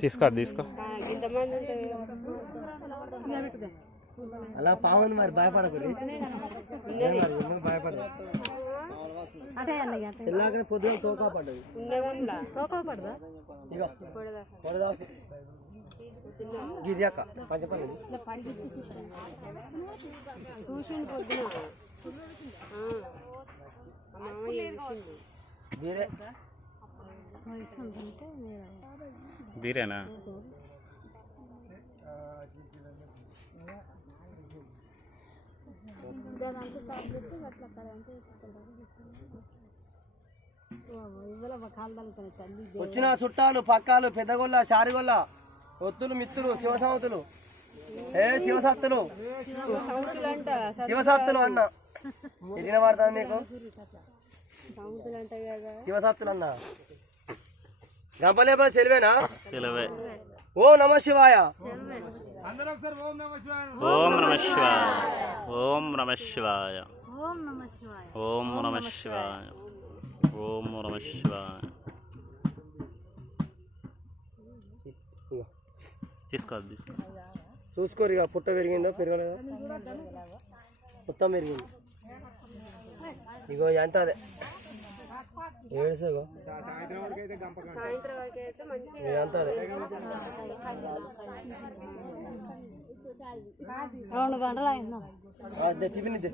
తీసుకో తీసుకో అలా పావుంది మరి భయపడకూడదు భయపడదు ఇలాగనే పొద్దున తోకా పడ్డది గిరియాక పంచపల్లి బీరేనా వచ్చిన చుట్టాలు పక్కాలు పెద్దగొల్ల షారిగొల్ల ఒత్తులు మిత్తులు శివసంతులు శివసత్తులు శివసత్తులు అన్న ఎదిన పడతాను నీకు శివసత్తులు అన్న గంపలేప సెలవేనా ఓం నమ శివాయ ఓం నమ శివాయ ఓం నమ శివాయ ఓం నమ శివాయ ఓం నమ శివాయ తీసుకో చూసుకోరు ఇక పుట్ట పెరిగిందో పెరగలేదా మొత్తం పెరిగింది ఇగో ఎంత అదే ఏడుసేగో ఎంత అదే 2 గంటలు అయిందా టిఫిన్ ఇద్దే